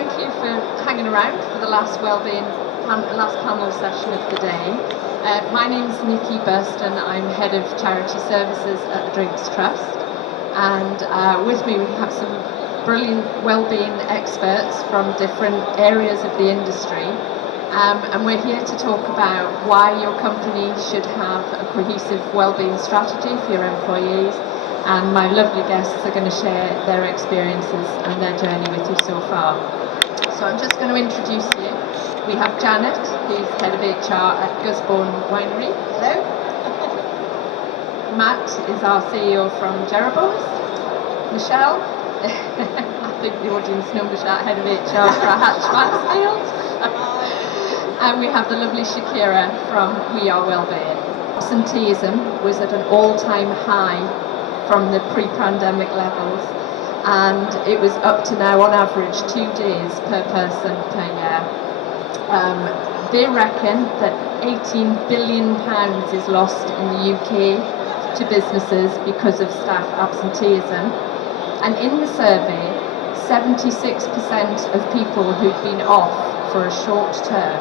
thank you for hanging around for the last last panel session of the day. My name's Nikki Burston. I'm Head of Charity Services at the Drinks Trust, and with me we have some brilliant wellbeing experts from different areas of the industry, and we're here to talk about why your company should have a cohesive wellbeing strategy for your employees. And my lovely guests are going to share their experiences and their journey with you so far. So I'm just going to introduce you. We have Janet, who's Head of HR at Gusbourne Winery. Hello. Matt is our CEO from Jeroboam's. Michelle, I think the audience know Michelle, Head of HR for Hatch Mansfield. And we have the lovely Shakira from We Are Wellbeing. Absenteeism was at an all-time high from the pre-pandemic levels, and it was up to now on average 2 days per person per year. They reckon that £18 billion is lost in the UK to businesses because of staff absenteeism, and in the survey 76% of people who've been off for a short term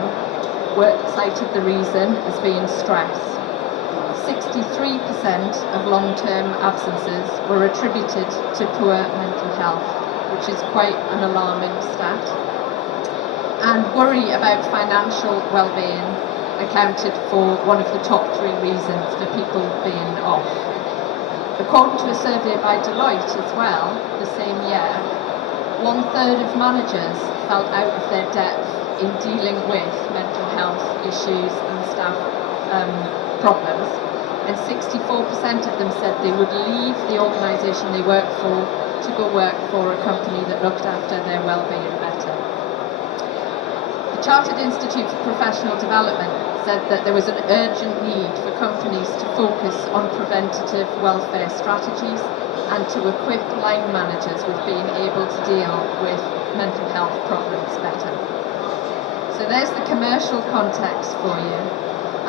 cited the reason as being stress. 63% of long-term absences were attributed to poor mental health, which is quite an alarming stat. And worry about financial well-being accounted for one of the top 3 reasons for people being off. According to a survey by Deloitte as well, the same year, 1/3 of managers felt out of their depth in dealing with mental health issues and staff problems. And 64% of them said they would leave the organisation they work for to go work for a company that looked after their well-being better. The Chartered Institute for Professional Development said that there was an urgent need for companies to focus on preventative welfare strategies and to equip line managers with being able to deal with mental health problems better. So there's the commercial context for you.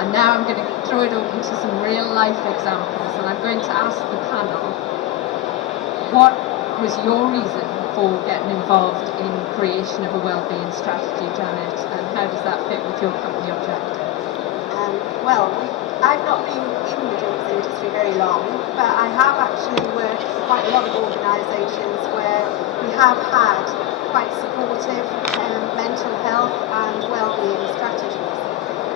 And now I'm going to throw it open to some real life examples, and I'm going to ask the panel, what was your reason for getting involved in creation of a wellbeing strategy, Janet, and how does that fit with your company objective? I've not been in the drinks industry very long, but I have actually worked for quite a lot of organisations where we have had quite supportive mental health and wellbeing strategies.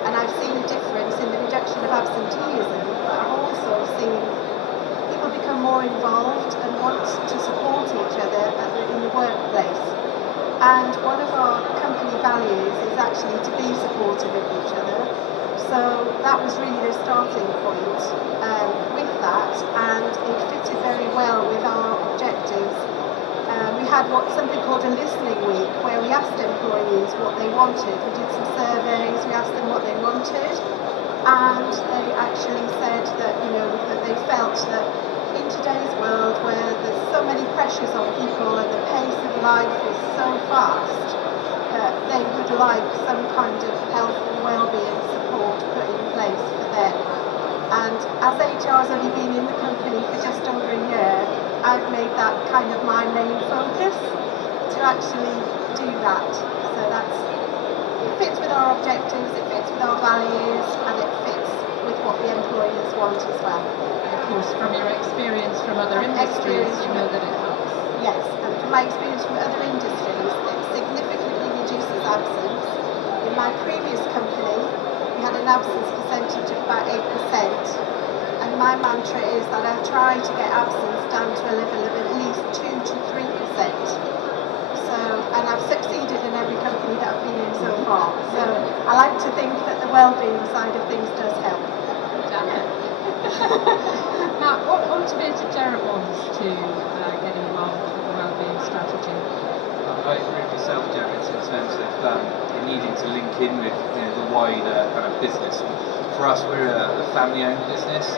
And I've seen a difference in the reduction of absenteeism, but I've also seen people become more involved and want to support each other in the workplace. And one of our company values is actually to be supportive of each other. So that was really the starting point with that, and it fitted very well with our objectives. We had something called a listening week, where we asked employees what they wanted. We did some surveys, we asked them what they wanted, and they actually said that, that they felt that in today's world where there's so many pressures on people and the pace of life is so fast, that they would like some kind of health and wellbeing support put in place for them. And as HR has only been in the company for just over a year, I've made that kind of my main focus to actually do that. So it fits with our objectives, it fits with our values, and it fits with what the employers want as well. Of course, from your experience from other industries, you know that it helps. Yes, and from my experience from other industries, it significantly reduces absence. In my previous company, we had an absence percentage of about 8%. And my mantra is that I try to get absence down to a level of at least 2 to 3%. And I've succeeded in every company that I've been in so far. So I like to think that the well-being side of things does help. Janet. Now, what motivated Jeroboam's to get involved with the wellbeing strategy? I agree with yourself, Janet, in terms of needing to link in with the wider kind of business. For us, we're a family-owned business.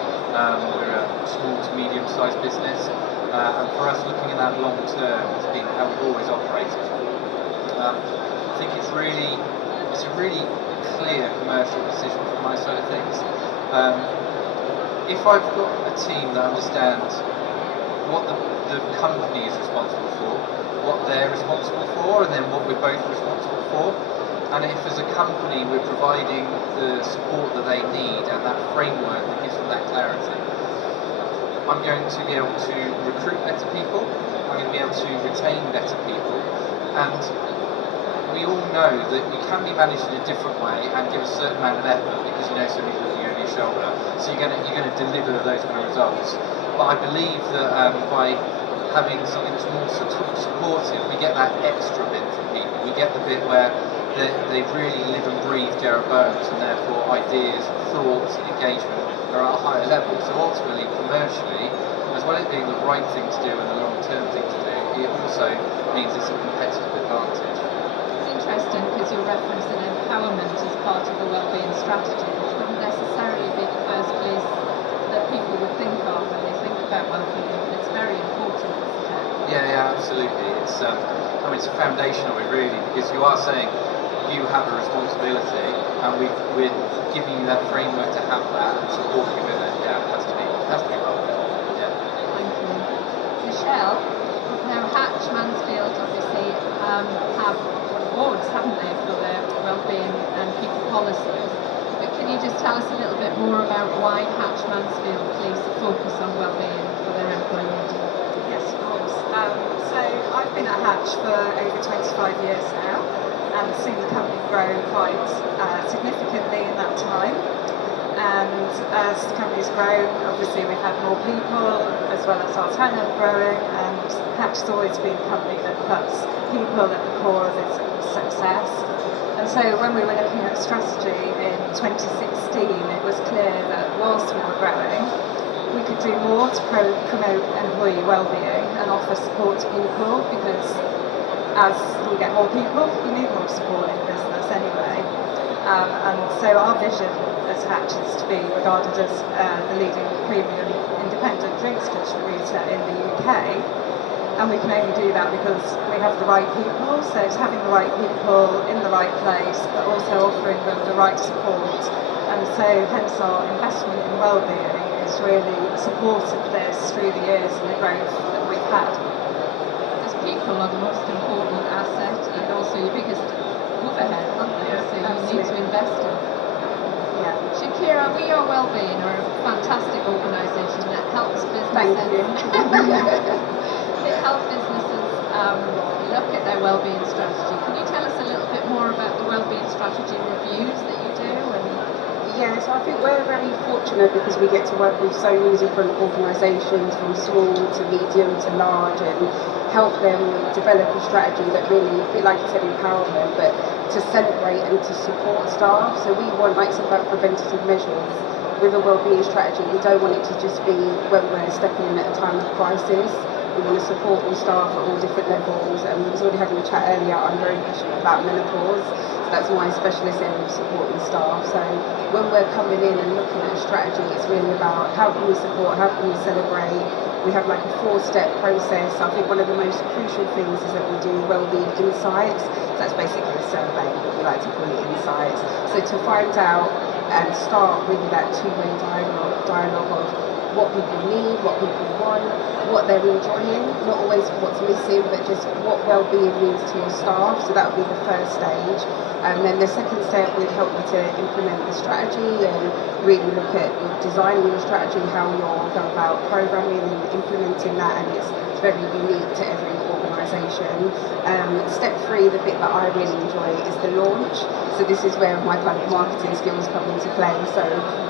We're a small to medium-sized business, and for us, looking at that long term has been how we've always operated. I think it's a really clear commercial decision from my side of things. If I've got a team that understands what the company is responsible for, what they're responsible for, and then what we're both responsible for. And if as a company we're providing the support that they need and that framework that gives them that clarity, I'm going to be able to recruit better people, I'm going to be able to retain better people, and we all know that you can be managed in a different way and give a certain amount of effort because you know somebody's looking over your shoulder, so you're going to deliver those kind of results. But I believe that by having something that's more supportive, we get that extra bit from people. We get the bit where they really live and breathe Jeroboams, and therefore ideas, thoughts, and engagement are at a higher level. So ultimately, commercially, as well as being the right thing to do and the long-term thing to do, it also means it's a competitive advantage. It's interesting because you're referencing empowerment as part of the wellbeing strategy, which wouldn't necessarily be the first place that people would think of when they think about wellbeing, but it's very important, isn't it? Yeah, absolutely. It's it's a foundation of it really, because you are saying you have a responsibility, and we're giving you that framework to have that and support you with it. Yeah, it has to be relevant. Yeah. Thank you. Michelle, now Hatch Mansfield obviously have awards, haven't they, for their wellbeing and people policies. But can you just tell us a little bit more about why Hatch Mansfield place a focus on wellbeing for their employees? Yes, of course. So I've been at Hatch for over 25 years now and seen the company grow quite significantly in that time. And as the company's grown, obviously we've had more people as well as our turnover growing, and Hatch has always been a company that puts people at the core of its success. And so when we were looking at strategy in 2016, it was clear that whilst we were growing, we could do more to promote employee wellbeing and offer support to people, because as you get more people, you need more support in business anyway. And so our vision as Hatch is to be regarded as the leading premium independent drinks distributor in the UK. And we can only do that because we have the right people, so it's having the right people in the right place, but also offering them the right support. And so hence our investment in wellbeing is really supported this through the years and the growth that we've had. Because people are the most important asset and also your biggest overhead, aren't they? Yeah. So you need to invest in. Yeah. Shakira, We Are Wellbeing are a fantastic organisation that helps businesses. Thank you. They help businesses look at their wellbeing strategy. Can you tell us a little bit more about the wellbeing strategy reviews that you do? Yeah, so I think we're very fortunate because we get to work with so many different organisations, from small to medium to large, and help them develop a strategy that really, a bit like you said, empowerment, but to celebrate and to support staff. So we want, like, some about preventative measures with a wellbeing strategy. We don't want it to just be when we're stepping in at a time of crisis. We want to support all staff at all different levels, and we was already having a chat earlier. I'm very passionate about menopause, so that's my specialist area of supporting staff. So when we're coming in and looking at a strategy, it's really about how can we support, how can we celebrate. We have like a 4-step process. I think one of the most crucial things is that we do wellbeing insights. So that's basically a survey, but we like to call it insights. So to find out and start really that two-way dialogue of what people need, what people want, what they're enjoying, not always what's missing, but just what well-being means to your staff. So that would be the first stage. And then the second step would help you to implement the strategy and really look at designing your strategy, how you'll go about programming and implementing that, and it's very unique to every organisation. Step 3, the bit that I really enjoy, is the launch. So this is where my kind of marketing skills come into play. So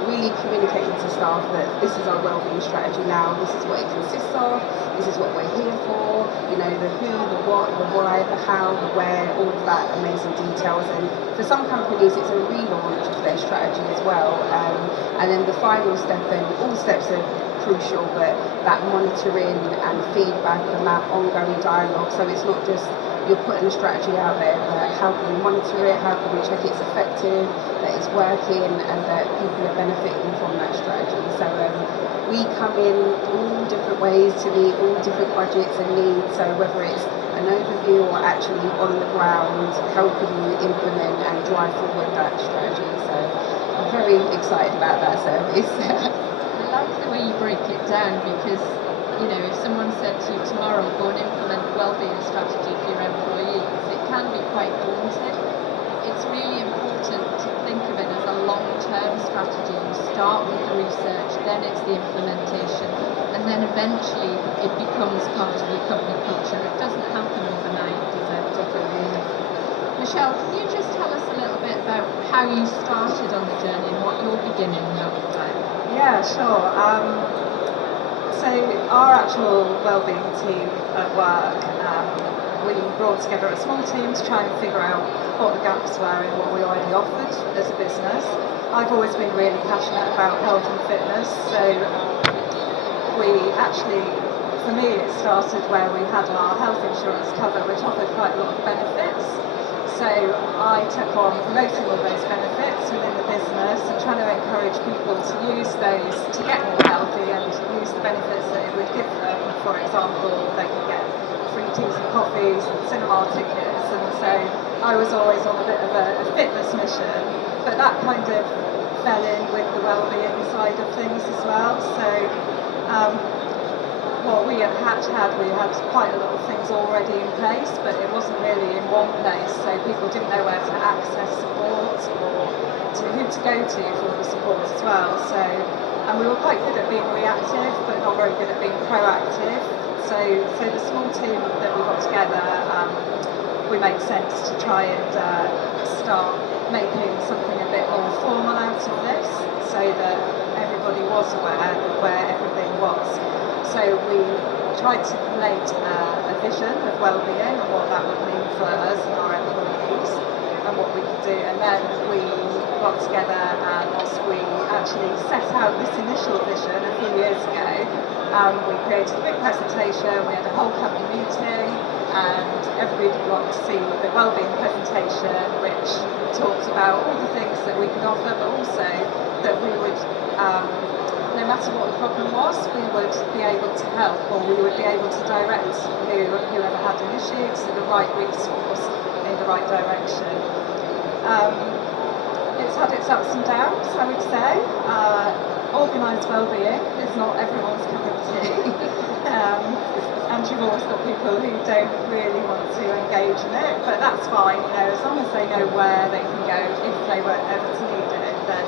really communicating to staff that this is our wellbeing strategy now, this is what it consists of, this is what we're here for, you know, the who, the what, the why, the how, the where, all of that amazing details. And for some companies it's a relaunch of their strategy as well. And then the final step, then all steps are crucial, but that monitoring and feedback and that ongoing dialogue. So it's not just you're putting a strategy out there, but how can we monitor it, how can we check it's effective, that it's working, and that people are benefiting from that strategy. So we come in all different ways to meet all different budgets and needs. So whether it's an overview or actually on the ground helping you implement and drive forward that strategy. So I'm very excited about that service. I like the way you break it down, because a you know, if someone said to you tomorrow, go and implement a wellbeing strategy for your employees, it can be quite daunting. It's really important to think of it as a long-term strategy. You start with the research, then it's the implementation, and then eventually it becomes part of your company culture. It doesn't happen overnight, does it? Michelle, can you just tell us a little bit about how you started on the journey and what your beginning looked like? Yeah, sure. So our actual wellbeing team at work, we brought together a small team to try and figure out what the gaps were in what we already offered as a business. I've always been really passionate about health and fitness, so we actually, for me, it started where we had our health insurance cover, which offered quite a lot of benefits. So I took on promoting all those benefits within the business and trying to encourage people to use those to get more healthy and use the benefits that it would give them. For example, they could get free teas and coffees and cinema tickets, and so I was always on a bit of a fitness mission, but that kind of fell in with the wellbeing side of things as well. So what we at Hatch we had quite a lot of things already in place, but it wasn't really in one place, so people didn't know where to access support or to who to go to for the support as well. So, and we were quite good at being reactive, but not very good at being proactive. So the small team that we got together, we made sense to try and start making something a bit more formal out of this, so that everybody was aware of where everything was. So we tried to collate a vision of wellbeing and what that would mean for us and our employees and what we could do. And then we got together and we actually set out this initial vision a few years ago. We created a big presentation, we had a whole company meeting, and everybody got to see the wellbeing presentation, which talked about all the things that we could offer, but also that we would no matter what the problem was, we would be able to help, or we would be able to direct whoever had an issue to the right resource in the right direction. It's had its ups and downs, I would say. Organised wellbeing is not everyone's cup of tea, and you've always got people who don't really want to engage in it, but that's fine, you know, as long as they know where they can go if they were ever to need it, then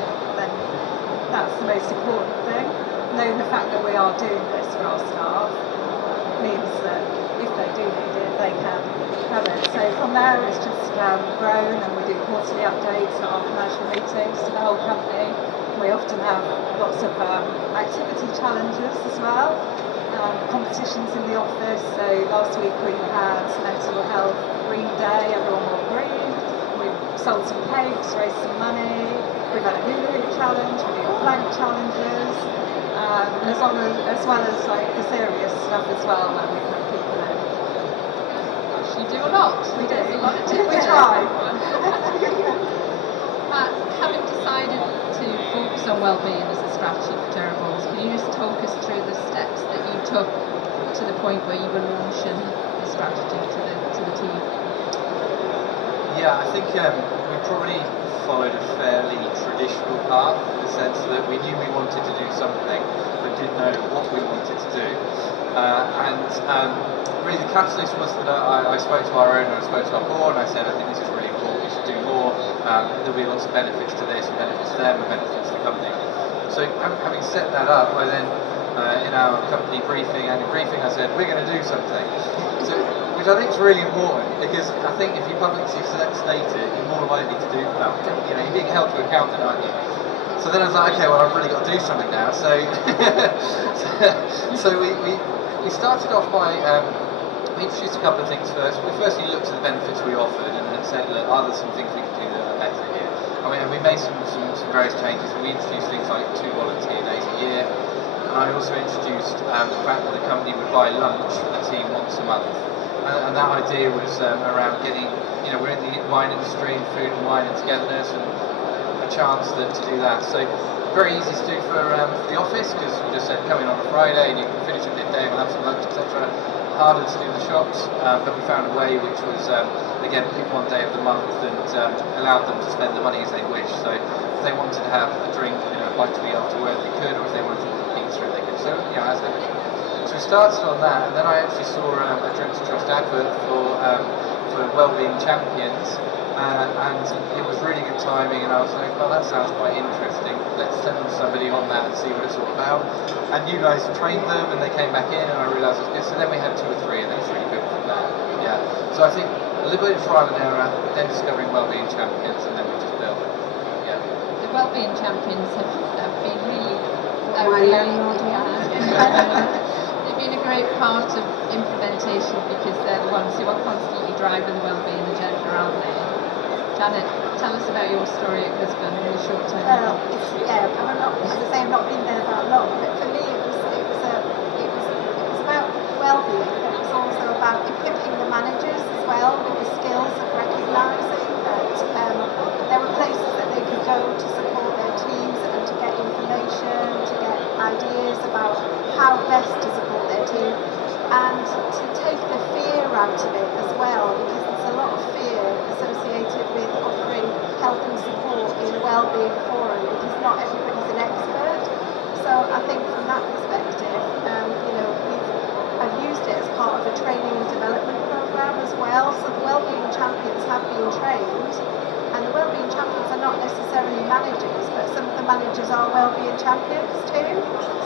that's the most important thing. Knowing the fact that we are doing this for our staff means that if they do need it, they can have it. So from there it's just grown, and we do quarterly updates at our commercial meetings to the whole company. We often have lots of activity challenges as well, competitions in the office. So last week we had mental health green day, everyone wore green. We sold some cakes, raised some money. We've had a hula hoop challenge, we do plank challenges, as well as like the serious stuff as well, where we've had people in. You do a lot. We do. There's a lot of We try. Having decided to focus on wellbeing as a strategy for Jeroboam's, can you just talk us through the steps that you took to the point where you were launching the strategy to the team? Yeah, I think we probably followed a fairly traditional path in the sense that we knew we wanted to do something but didn't know what we wanted to do. Really the catalyst was that I spoke to our owner, I spoke to our board, and I said, I think this is really important, we should do more. There'll be lots of benefits to this, and benefits to them, and benefits to the company. So having set that up, I then, in our company briefing, I said, we're going to do something. So, which I think is really important, because I think if you publicly state it, you're more likely to do, well, you know, you're being held to account then, aren't you? So then I was like, okay, well, I've really got to do something now. So, so we started off by, we introduced a couple of things first. We firstly looked at the benefits we offered and said, look, are there some things we can do that are better here? And we made some various changes. We introduced things like 2 volunteer days a year. And I also introduced the fact that the company would buy lunch for the team once a month. And that idea was around getting, you know, we're in the wine industry, and food and wine and togetherness, and a chance to do that. So very easy to do for the office, because we just said come in on a Friday and you can finish at midday and we'll have some lunch, etc. Harder to do in the shops, but we found a way which was, again, pick one day of the month and allowed them to spend the money as they wish. So if they wanted to have a drink, you know, a bite to eat after work, they could, or if they wanted to order pizza, they could. So, you know, as they wish. So we started on that, and then I actually saw a Drinks Trust advert for Wellbeing Champions, and it was really good timing, and I was like, well, that sounds quite interesting. Let's send somebody on that and see what it's all about. And you guys trained them, and they came back in, and I realised it was good. So then we had 2 or 3, and then it's really good from there. Yeah. So I think a little bit of trial and error, then discovering Wellbeing Champions, and then we just built. Yeah. The Wellbeing Champions have been really, they've been a great part of implementation because they're the ones who are constantly driving the wellbeing agenda, aren't they? Janet, tell us about your story at Gisborne in the short term. Well, I'm not, as I say, I've not been there that long, but for me it was about well-being, but it was also about equipping the managers as well with the skills of recognising that there were places that they could go to support their teams and to get information, to get ideas about how best to support their team, and to take the fear out of it as well, because there's a lot of fear associated with offering help and support in a wellbeing forum, because not everybody's an expert. So I think from that perspective, I've used it as part of a training and development program as well. So the Wellbeing Champions have been trained, and the Wellbeing Champions are not necessarily managers, but some of the managers are Wellbeing Champions too.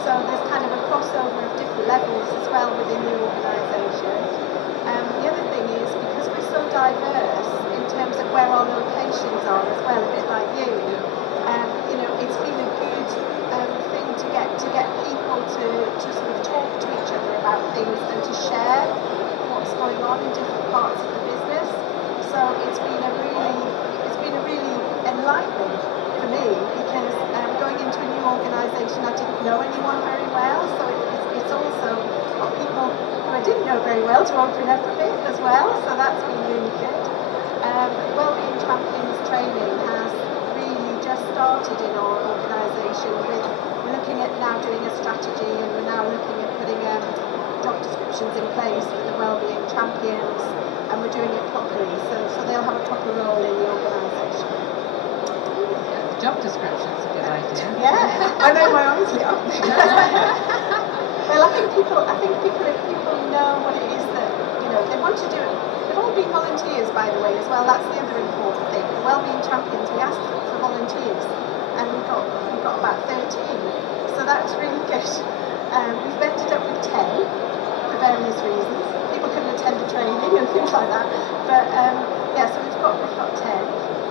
So there's kind of a crossover of different levels as well within the organisation. The other thing is, because we're so diverse in terms of where our locations are as well, a bit like you, it's been a good thing to get people to sort of talk to each other about things and to share what's going on in different parts of the business. So it's been a really enlightening for me, because going into a new organisation, I didn't know anyone very well, so it's also got people who I didn't know very well to open up a bit as well, so that's been really good. Wellbeing Champions training has really just started in our organisation. We're looking at now doing a strategy, and we're now looking at putting job descriptions in place for the Wellbeing Champions, and we're doing it properly, so they'll have a proper role in the organisation. Job description's a good idea. Yeah, I know my eyes lit up. Well, I think if people know what it is that they want to do it. They've all been volunteers, by the way, as well. That's the other important thing. The Wellbeing Champions, we asked for volunteers, and we got about 13. So that's really good. We've ended up with 10 for various reasons. People couldn't attend the training and things like that. But so we've got 10,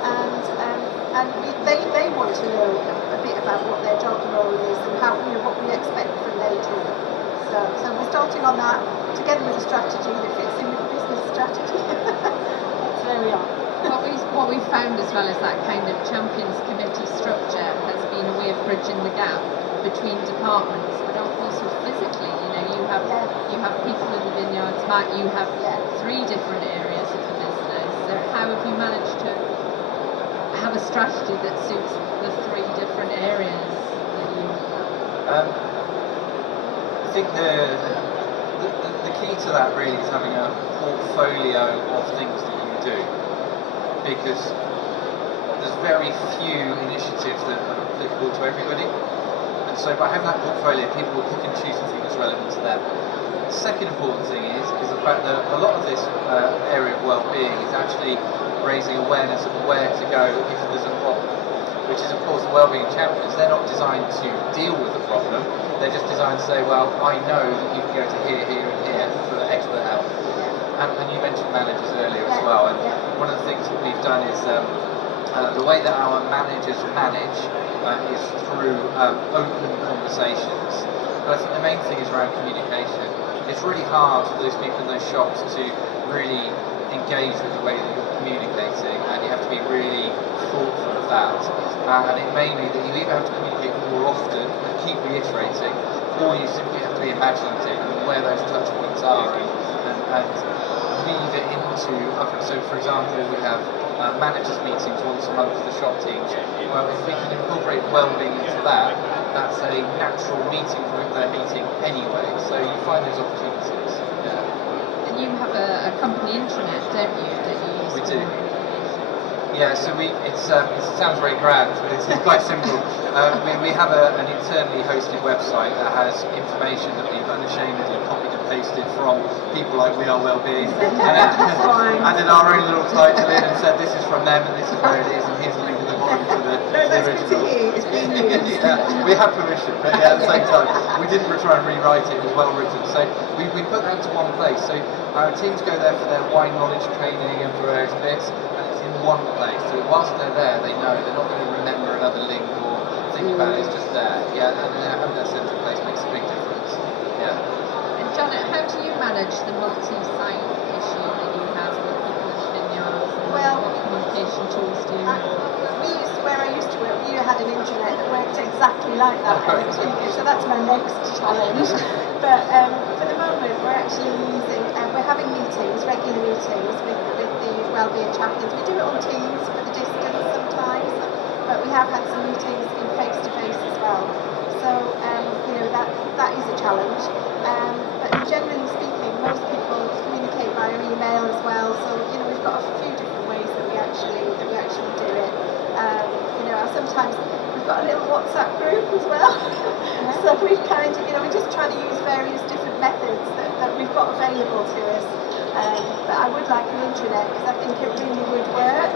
and they want to know a bit about what their job role is and how what we expect from their team. So we're starting on that together with a strategy that fits in with the business strategy. So there we are. What we've found as well is that kind of Champions Committee structure has been a way of bridging the gap between departments, but also physically. You have people in the vineyards, Matt, you have 3 different areas of the business. So how have you managed to have a strategy that suits the 3 different areas that you I think the key to that really is having a portfolio of things that you do, because there's very few initiatives that are applicable to everybody, and so by having that portfolio, people will pick and choose the thing that's relevant to them. The second important thing is the fact that a lot of this area of well-being is actually raising awareness of where to go if there's a problem, which is of course the Wellbeing Champions. They're not designed to deal with the problem, they're just designed to say, well, I know that you can go to here, here and here for expert help. And you mentioned managers earlier as well, and one of the things that we've done is the way that our managers manage is through open conversations. But I think the main thing is around communication. It's really hard for those people in those shops to really engage with the way that you're communicating, and you have to be really thoughtful of that. And it may be that you either have to communicate more often and keep reiterating, or you simply have to be imaginative and where those touch points are and weave it into other. So for example, we have managers meetings once a month for the shop teams. Well, if we can incorporate well-being into that, that's a natural meeting group they're meeting anyway, so you find those opportunities. Yeah. And you have a company intranet, don't you, that you use? We do. Yeah, so it sounds very grand, but it's quite simple. We have an internally hosted website that has information that we've unashamedly copied and pasted from people like We Are Wellbeing, and added our own little title in and said this is from them and this is where it is, and here's the link at the bottom to the original. It's been used. Yeah, we have permission, but yeah, at the same time, we didn't try and rewrite it. It was well written, so we put that into one place. So our teams go there for their wine knowledge training and for various bits, and it's in one place. So whilst they're there, they know they're not going to remember another link or think about it. It's just there. Yeah, and having that central place makes a big difference. Yeah. And Janet, how do you manage the multi-site issue that you have with people's vineyards? Well, what communication tools do you use? Where I used to work, we had an intranet that worked exactly like that. Oh, great. So that's my next challenge. But for the moment, we're actually using, we're having meetings, regular meetings with the Wellbeing Champions. We do it on Teams for the distance sometimes, but we have had some meetings in face-to-face as well. So, that is a challenge. But generally speaking, most people communicate via email as well. So, we've got a few different ways that we actually do it. Sometimes we've got a little WhatsApp group as well. So we've kind of, we're just trying to use various different methods that we've got available to us. But I would like an intranet because I think it really would work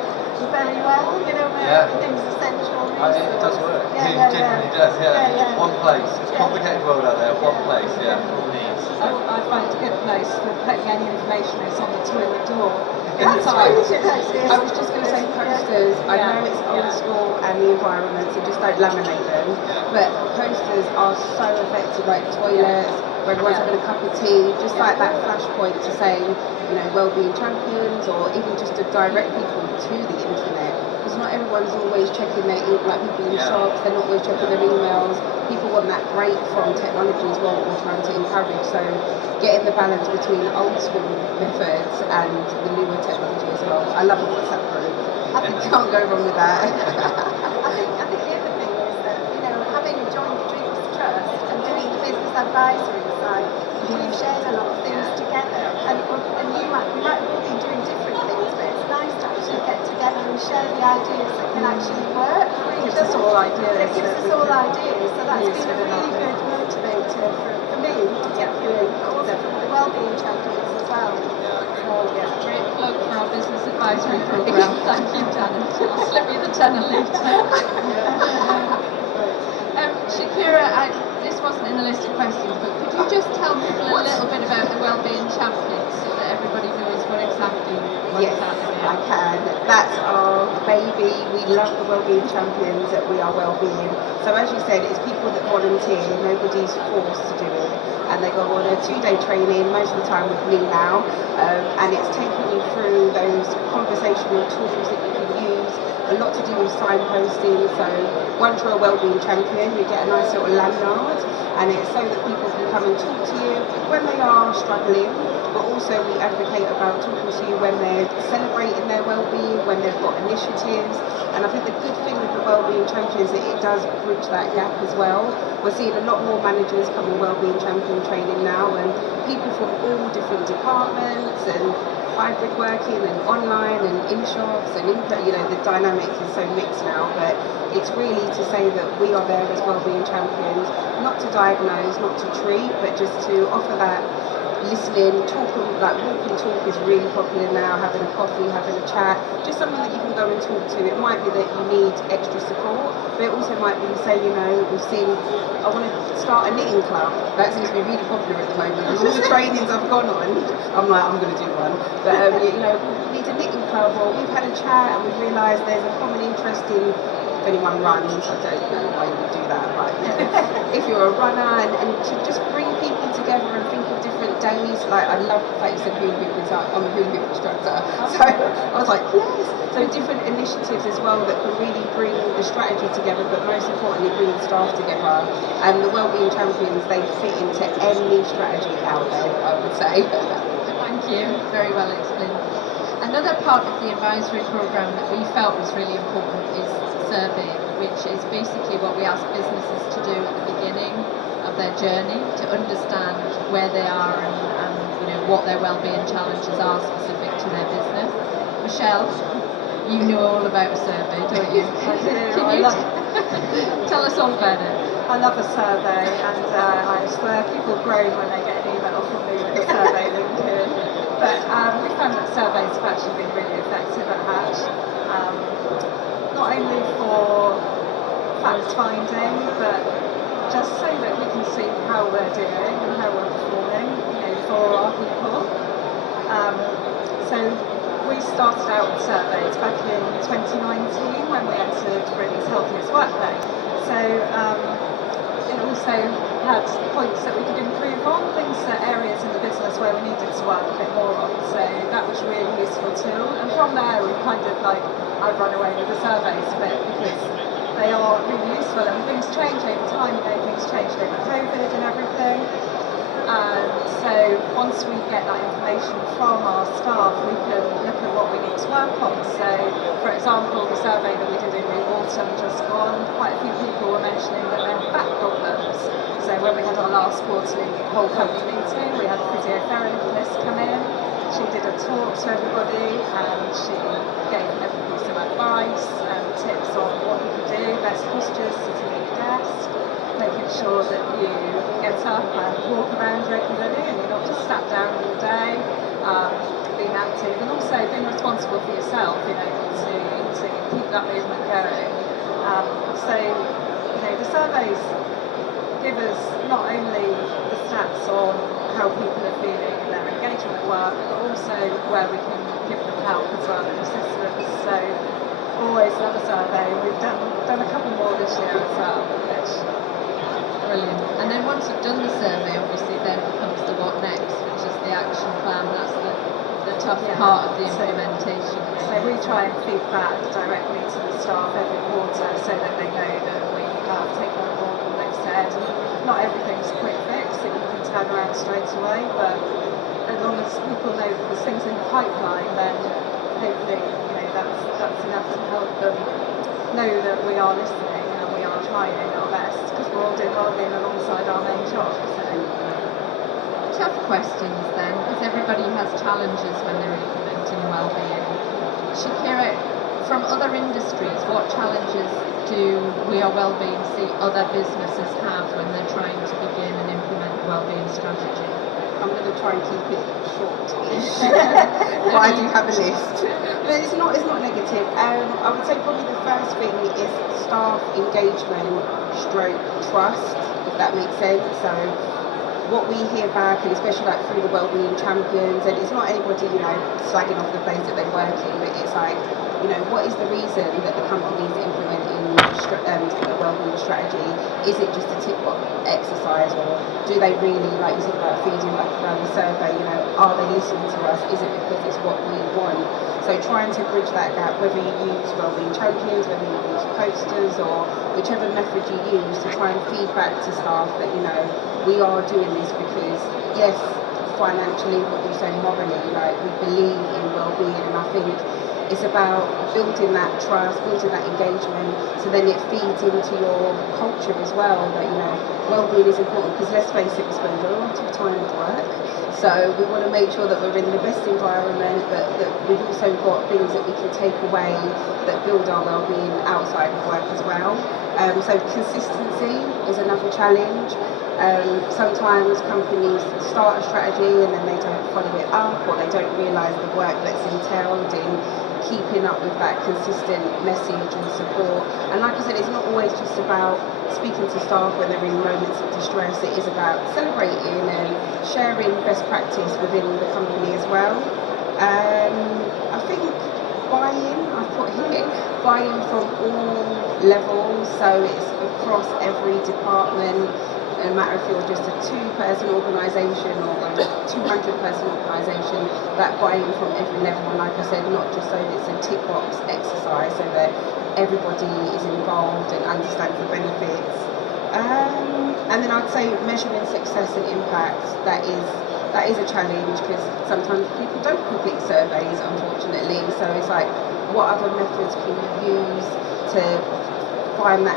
very well, where things are central. It does work. Yeah, It genuinely does, yeah. Yeah. One place. It's a complicated world out there. One place, yeah. All needs. I find a good place for putting any information is on the toilet door. That's inside. right. I was just going to say posters. I know it's old school and the environment, so just don't laminate them. But posters are so effective, like toilets, where everyone's having a cup of tea, just like that flashpoint to say, wellbeing champions, or even just to direct people to the internet. Because not everyone's always checking their like people in shops, they're not always checking their emails. People want that break from technology as well, we're trying to encourage. So getting the balance between old school methods and the newer technology as well. I love a WhatsApp group. I think you can't go wrong with that. I think the other thing is that, having joined Drinks Trust and doing the business advisory side, we've shared a lot of things together. And we might all be doing different things, but it's nice to actually get together and share the ideas that can actually work. It gives us all ideas. It gives us all ideas, so that's been a really good motivator for me, particularly, but also for the Wellbeing Champions as well. Great plug for our business advisory programme. Thank you, Janet. I'll slip you the tenner later. Shakira, this wasn't in the list of questions, but could you just tell people a little bit about the Wellbeing Champions so that everybody knows what exactly Yes, I can. That's our baby. We love the Wellbeing Champions at We Are Wellbeing. So as you said, it's people that volunteer. Nobody's forced to do it. And they go on a 2-day training, most of the time with me now. And it's taking you through those conversational tools that you can use. A lot to do with signposting. So once you're a Wellbeing Champion, you get a nice little lanyard. And it's so that people can come and talk to you when they are struggling, but also we advocate about talking to you when they're celebrating their well-being, when they've got initiatives. And I think the good thing with the Wellbeing Champions is that it does bridge that gap as well. We're seeing a lot more managers come in Wellbeing Champion training now, and people from all different departments and hybrid working and online and in shops and the dynamics is so mixed now, but it's really to say that we are there as Wellbeing Champions, not to diagnose, not to treat, but just to offer that listening, talking, like walk and talk is really popular now, having a coffee, having a chat, just something that you can go and talk to. It might be that you need extra support, but it also might be, say, we've seen, I want to start a knitting club. That seems to be really popular at the moment. And all the trainings I've gone on, I'm like, I'm going to do one. But, we need a knitting club, or we've had a chat and we've realised there's a common interest in, if anyone runs, I don't know why you would do that, but if you're a runner, and to just bring people together and think of different days, like I love the fact you said hula hoop, I'm a hula hoop instructor, so I was like, yes, so different initiatives as well that can really bring the strategy together, but most importantly bring the staff together. And the Wellbeing Champions, they fit into any strategy out there, I would say. Thank you, very well explained. Another part of the advisory programme that we felt was really important is survey, which is basically what we ask businesses to do at the beginning of their journey to understand where they are and what their wellbeing challenges are specific to their business. Michelle? You know all about a survey, don't you? I do. Can I you love, tell us all about it? I love a survey, and I swear people groan when they get an email from me with a survey link in. But we found that surveys have actually been really effective at Hatch. Not only for fact finding, but just so that we can see how we're doing and how we're performing, for our people. So we started out with surveys back in 2019 when we entered Britain's Healthiest Workplace. So it also had points that we could improve on, areas in the business where we needed to work a bit more on. So that was a really useful tool. And from there we've kind of I've run away with the surveys a bit because they are really useful and things change over time, things changed over COVID and everything. And so once we get that information from our staff, we can look at what we need to work on. So, for example, the survey that we did in the autumn just gone, quite a few people were mentioning that they have back problems. So when we had our last quarterly whole company meeting, we had a physiotherapist come in. She did a talk to everybody and she gave everybody some advice and tips on what you can do, best postures, sitting at your desk, making sure that you get up and walk around regularly and you're not just sat down all day, being active and also being responsible for yourself, to keep that movement going. So the surveys give us not only the stats on how people are feeling and their engagement at work, but also where we can give them help as well and assistance. So always love a survey. We've done a couple more this year as well, which Brilliant. And then once you've done the survey, obviously then comes the what next, which is the action plan. That's the tough part of the implementation. So we try and feed back directly to the staff every quarter so that they know that we have taken on board what they've said. Not everything's a quick fix that you can turn around straight away, but as long as people know that there's things in the pipeline, then hopefully that's enough to help them know that we are listening and we are trying our best, because we're all doing wellbeing alongside our main job. So. Tough questions then, because everybody has challenges when they're implementing wellbeing. Shakira, from other industries, what challenges do We Are Wellbeing see other businesses have when they're trying to begin and implement wellbeing strategy? I'm going to try and keep it short-ish, but I do have a list. But it's not negative. I would say probably the first thing is staff engagement stroke trust, if that makes sense. So what we hear back, and especially through the wellbeing champions, and it's not anybody slagging off the place that they work in, but it's what is the reason that the company is implementing a wellbeing strategy? Is it just a tick box exercise, or do they really, like you said about feeding back around the survey, are they listening to us? Is it because it's what we want? So trying to bridge that gap, whether you use wellbeing champions, whether you use posters, or whichever method you use, to try and feed back to staff that we are doing this because yes, financially, but also morally, we believe in wellbeing, and I think it's about building that trust, building that engagement, so then it feeds into your culture as well, that wellbeing is important, because let's face it, we spend a lot of time at work, so we want to make sure that we're in the best environment, but that we've also got things that we can take away that build our wellbeing outside of work as well. So consistency is another challenge. Sometimes companies start a strategy and then they don't follow it up, or they don't realise the work that's entailed in keeping up with that consistent message and support. And like I said, it's not always just about speaking to staff when they're in moments of distress. It is about celebrating and sharing best practice within the company as well. I think buy-in, I've put here, buy-in from all levels, so it's across every department. No matter if you're just a 2-person organisation or a 200-person organisation, that buy-in from every level, and like I said, not just so that it's a tick box exercise, so that everybody is involved and understands the benefits. And then I'd say measuring success and impact, that is a challenge, because sometimes people don't complete surveys, unfortunately. So it's what other methods can you use to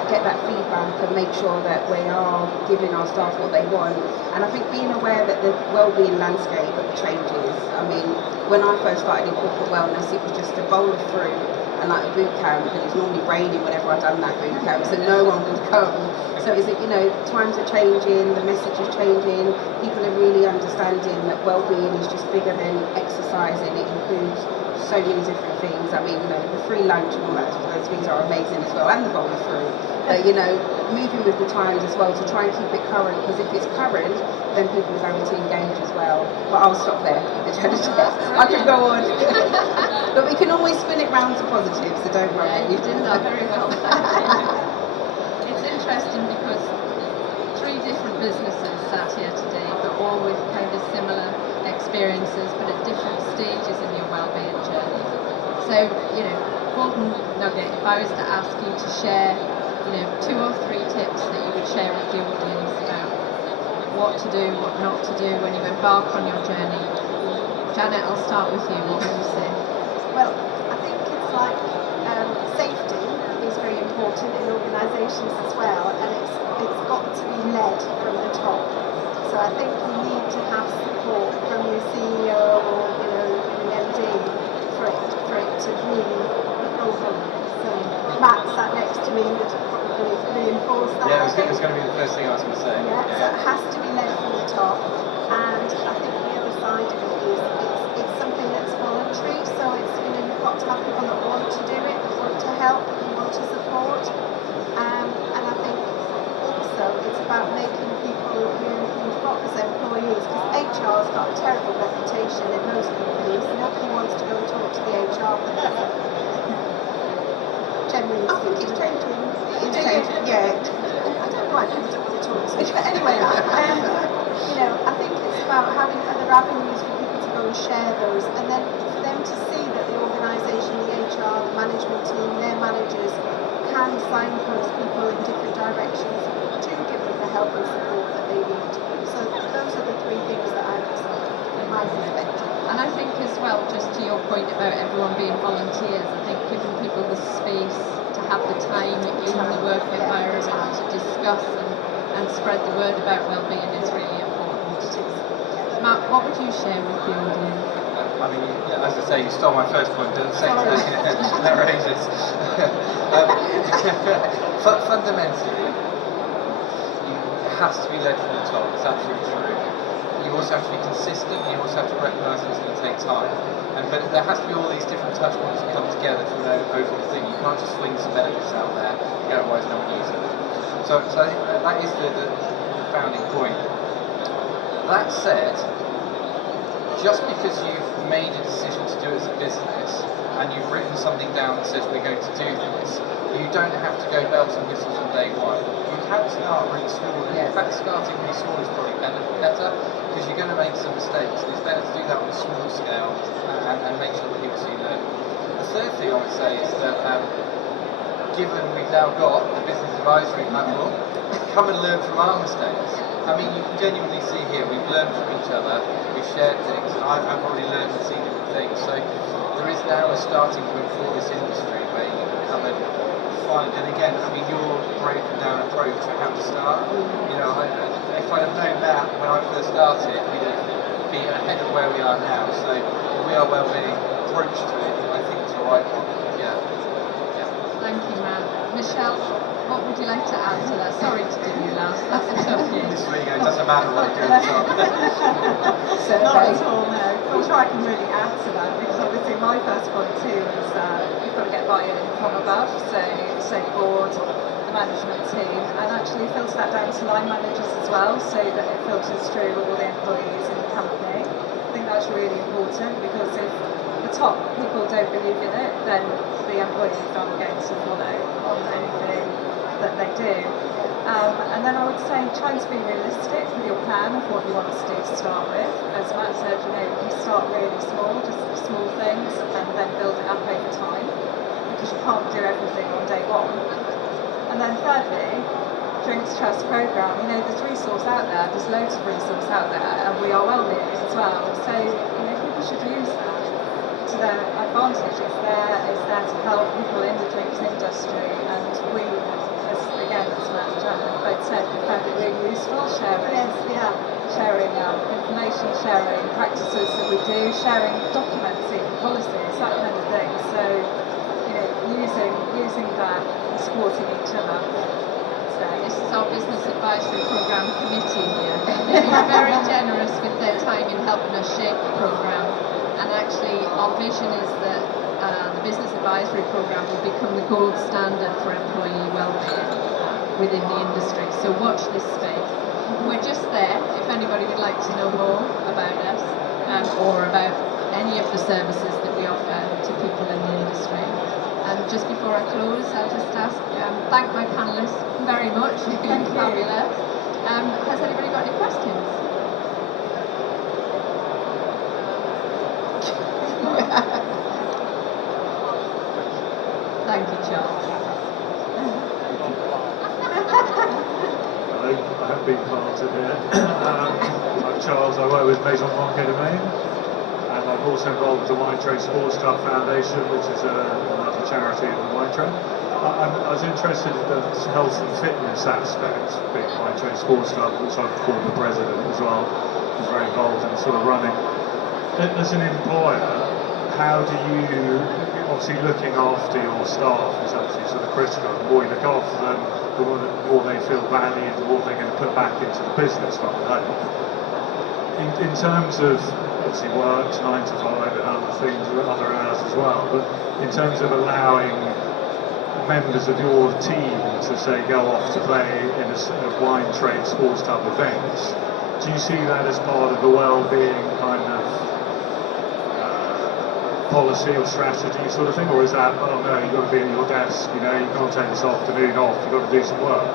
get that feedback and make sure that we are giving our staff what they want. And I think being aware that the wellbeing landscape changes. I mean, when I first started in corporate wellness, it was just a bowl of fruit and like a boot camp, and it's normally raining whenever I've done that boot camp, so no one would come. So is it, times are changing, the message is changing, people are really understanding that well-being is just bigger than exercising. It includes so many different things. I mean, the free lunch and all that, those things are amazing as well, and the bowl of fruit. But moving with the times as well to try and keep it current, because if it's current, then people are going to engage as well. But I'll stop there. I could go on. But we can always spin it round to positive, so don't worry. Yeah, you did that very well. It's interesting because 3 different businesses sat here today, but all with kind of similar experiences, but at different stages in your wellbeing journey. So, golden nugget, if I was to ask you to share, 2 or 3 tips that you would share with the audience about what to do, what not to do when you embark on your journey. Janet, I'll start with you. What would you say? Well, I think it's like safety is very important in organisations as well, and it's got to be led from the top. So I think you need to have support from your CEO or the MD for it to really go from. So Matt sat next to me would probably reinforce that. Yeah, it was going to be the first thing I was going to say. Yeah, so it has to be led from the top, and I think the other side of it is it's something that's voluntary. So it's you've got to have people that want to do it, that want to help, that you want to support, and I think also it's about making people who've got as employees, because HR's got a terrible reputation in most companies. Nobody wants to go and talk to the HR person. Generally, I think it's changing. It's changing, yeah. I don't know why people don't want to talk to me, but anyway, I think it's about having other avenues for people to go and share those, and then for them to see that the organisation, the HR, the management team, their managers can signpost people in different directions to give them the help and support that they need. So those are the 3 things that I would say from my perspective. And I think as well, just to your point about everyone being volunteers, I think giving people the space to have the time in the work environment to discuss and spread the word about wellbeing is really important. Matt, what would you share with the audience? I mean, as I say, you stole my first point, but at the same time, that raises. Fundamentally, it has to be led from the top. It's absolutely true. You also have to be consistent. You also have to recognise that it's going to take time. But there has to be all these different touch points that come together to an overall thing. You can't just fling some benefits out there, otherwise no one uses them. So I think that is the founding point. That said, just because you've made a decision to do it as a business and you've written something down that says we're going to do this, you don't have to go bells and whistles on day one. You can start really small. In fact, starting really small is probably better because you're going to make some mistakes. It's better to do that on a small scale and make sure that people see you learn. The third thing I would say is that given we've now got the business advisory platform, come and learn from our mistakes. I mean, you can genuinely see here, we've learned from each other, we've shared things, and I've already learned and seen different things. So there is now a starting point for this industry where you can come and find, and again, I mean, your breaking down approach to how to start, if I'd have known that when I first started, we'd have been ahead of where we are now. So we are well-being approach to it, and I think it's the right one. Yeah. Thank you, Matt. Michelle, what would you like to add to that? Sorry to give you last. That's a tough game. This week, it doesn't matter what I do. Not at all, no. I'm sure I can really add to that, because obviously my first point too is you've got to get buy-in from above, so the board, the management team, and actually filter that down to line managers as well, so that it filters through all the employees in the company. I think that's really important, because if the top people don't believe in it, then the employees aren't going to follow on anything that they do. And then I would say try to be realistic with your plan of what you want to do to start with. As Matt said, you start really small, just small things, and then build it up over time, because you can't do everything on day one. And then thirdly, Drinks Trust programme. There's resource out there, there's loads of resource out there, and we are well-being as well. So people should use that to their advantage. It's there to help people in the drinks industry, and we, as Matt and Janet both said, we found it really useful sharing information, sharing practices that we do, sharing documents, even policies, that kind of thing. So using that and supporting each other. So This is our business advisory program committee here. They've been very generous with their time in helping us shape the program. And actually, our vision is that the business advisory program will become the gold standard for employee well-being within the industry. So watch this space. We're just there if anybody would like to know more about us or about any of the services that we offer to people in the industry. Just before I close, I'll just thank my panelists very much. You've been fabulous. Has anybody got any questions? Thank you, Charles. Hello, I have been part of it. I'm Charles, I work with Maison Market Domain, and I'm also involved with the Wine Trade Sports Club Foundation, which is another charity in the wine trade. I was interested in the health and fitness aspect, being Wine Trade Sports Club, which I'm former president as well, was very involved in sort of running. As an employer, how do you, obviously looking after your staff is absolutely sort of critical. The more you look after them, the more they feel valued, the more they're going to put back into the business, not at home. In terms of, obviously work, 9 to 5 and other things, other hours as well, but in terms of allowing members of your team to say go off to play in a wine trade sports club events, do you see that as part of the well-being kind of policy or strategy sort of thing, or is that, oh no, you've got to be at your desk, you know, you can't take this afternoon off, you've got to do some work,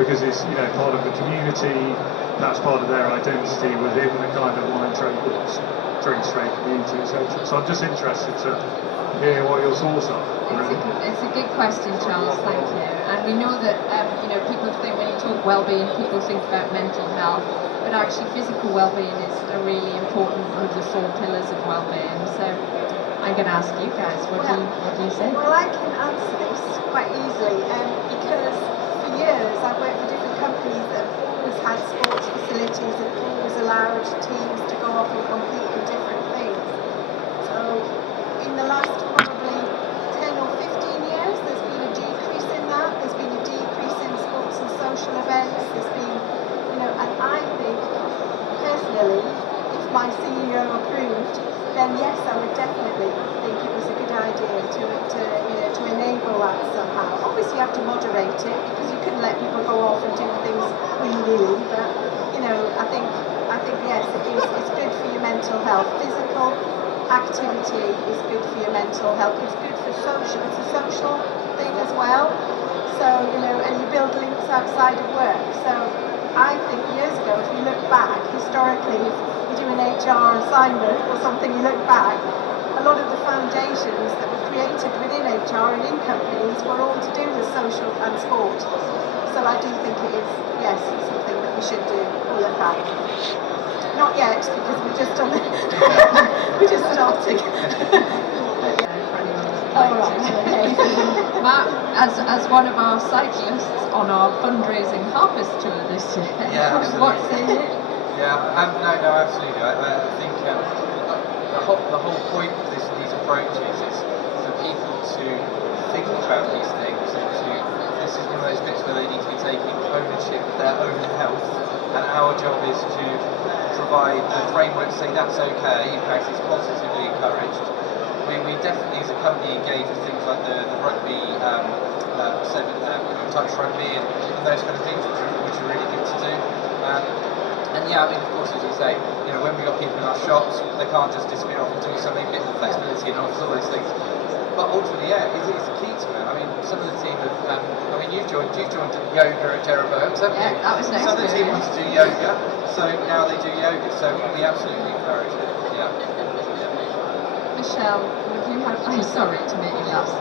because it's, you know, part of the community, that's part of their identity within the kind of wine trade, drinks trade community, etc. So I'm just interested to hear what your thoughts are. It's a good question, Charles, thank you. And we know that, you know, people think when you talk well-being, people think about mental health, but actually physical well-being is a really important one of the 4 pillars of well-being. So I'm going to ask you guys, what do you say? Well, I can answer this quite easily because for years I've worked for different companies that have always had sports facilities and always allowed teams to go off and compete in different things. So in the last probably 10 or 15 years, there's been a decrease in that. There's been a decrease in sports and social events. There's been, you know, and I think personally, if my CEO approved, then yes, I would definitely think it was a good idea to enable that somehow. Obviously, you have to moderate it because you couldn't let people go off and do things willy-nilly. But you know, I think yes, it's good for your mental health. Physical activity is good for your mental health. It's good for social. It's a social thing as well. So you know, and you build links outside of work. So I think years ago, if you look back historically, if you do an HR assignment or something, you look back, a lot of the foundations that were created within HR and in companies were all to do with social and sport. So I do think it is, yes, something that we should do or look at. Not yet, because we're just on the we're just starting. All right, okay. Mark, as one of our cyclists on our fundraising harvest tour this year, what's in it? Yeah, no, absolutely. I think the whole point of these approaches is for people to think about these things and this is one of those bits where they need to be taking ownership of their own health, and our job is to provide the framework to say that's okay, in fact it's positively encouraged. We definitely as a company engage with things like the rugby, touch rugby and those kind of things, which are really good to do. And yeah, I mean, of course, as you say, you know, when we've got people in our shops, they can't just disappear off and do something, a bit of flexibility and all those things. But ultimately, yeah, it's key to it. I mean, some of the team have, I mean, you've joined yoga at Jeroboam's, haven't you? Yeah, that was next. Some of the team want to do yoga, so now they do yoga, so we absolutely encourage it, yeah. Michelle, would you have, I'm sorry to make you last.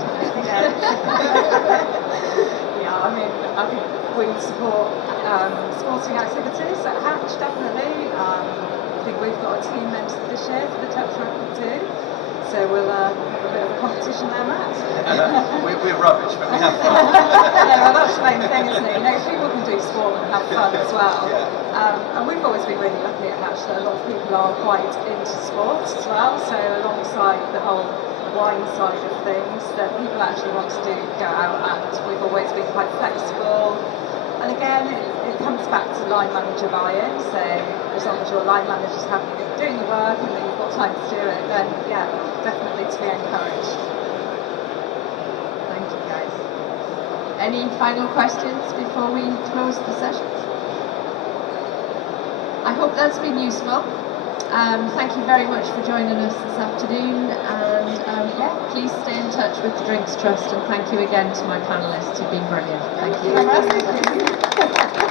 Yeah, I think we support sporting activities at Hatch, definitely. I think we've got a team entered this year for the touch rugby too. So we'll have a bit of a competition there, Matt. We're rubbish, but we have fun. Yeah, well, that's the main thing, isn't it? You know, people can do sport and have fun as well. Yeah. And we've always been really lucky at Hatch that a lot of people are quite into sports as well. So alongside the whole wine side of things, that people actually want to go out, and we've always been quite flexible. And again, it comes back to line manager buy-in, so as long as your line manager's happy that you're doing the work and that you've got time to do it, then yeah, definitely to be encouraged. Thank you, guys. Any final questions before we close the session? I hope that's been useful. Thank you very much for joining us this afternoon, and yeah, please stay in touch with the Drinks Trust, and thank you again to my panelists who've been brilliant. Thank you.